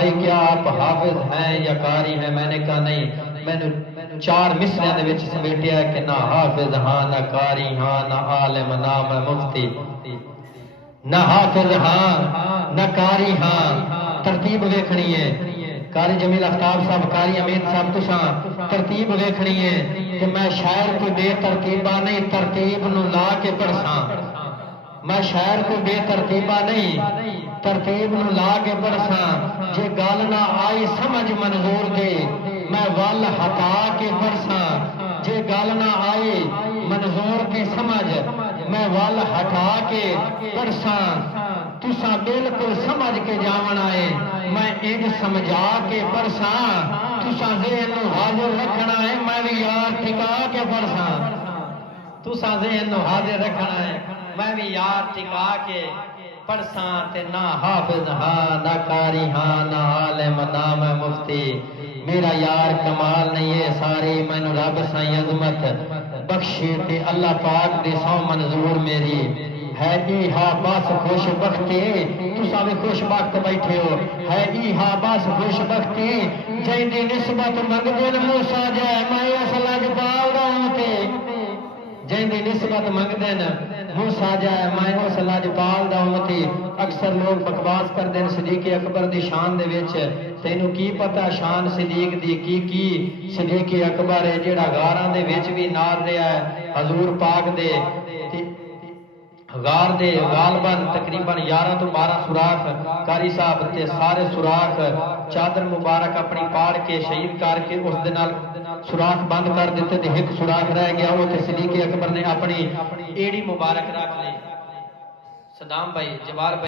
بھائی کیا آپ حافظ ہیں یا قاری ہیں؟ میں نے کہا نہیں، میں نے 4 مصریاں دے وچ سمیٹیا ہے کہ نہ حافظ ہاں، نہ قاری ہاں، نہ عالم، نہ میں مفتی، نہ حافظ ہاں نہ قاری ہاں۔ ترتیب ویکھنی ہے، قاری جمیل آفتاب صاحب، قاری امید صاحب، تساں ترتیب ویکھنی ہے کہ میں شاعر کوئی بے ترتیبہ نہیں، ترتیب نو لا کے پڑھساں۔ میں شاعر کو بے ترتیبہ نہیں، ترتیب نو لا کے پڑھساں۔ جے گل نہ آئی سمجھ منظور دے، میں ول ہٹا کے پڑھساں۔ جے گل نہ آئی منظور کی سمجھ، میں ول ہٹا کے پڑھساں۔ تساں بالکل سمجھ کے جاونا ہے، میں انج سمجھا کے پڑھساں۔ تساں ذہن نو حاضر رکھنا ہے، میں بھی یار ٹھکا کے پڑھساں۔ تساں ذہن نو حاضر رکھنا ہے، میں بھی یار ٹکا کے پڑھساں۔ تے نہ حافظ ہاں، نہ قاری ہاں، نہ عالم، نہ میں مفتی۔ میرا یار کمال نہیں ہے ساری، مینوں رب سائیں عظمت بخشے تے اللہ پاک دی سو منظور میری ہے۔ ای ہا بس خوش بختی، تساں بھی خوش بخت بیٹھے ہو، ہے ای ہا بس خوش بختی جیندی نسبت منگدے موسیٰ جائے، میں اس لجپال دا تے جیندی نسبت منگدے موسیٰ جائے، میں اس لجپال دا امتی۔ اکثر لوگ بکواس کردے صدیق اکبر دی شان دے وچ، تینوں کی پتہ شان صدیق دی کی صدیق اکبر ہے جیڑا غاراں دے وچ بھی نال رہا ہے حضور پاک دے۔ غار دے غالباً تقریباً 11 تو 12 سوراخ قاری صاحب تے سارے سوراخ چادر مبارک اپنی پاڑ کے شہید کر کے اس دے نال سوراخ بند کر دیتے تے ایک سوراخ رہ گیا، وہ تے صدیق اکبر نے اپنی ایڑی مبارک رکھ لی۔ صدام بھائی، جوار بھائی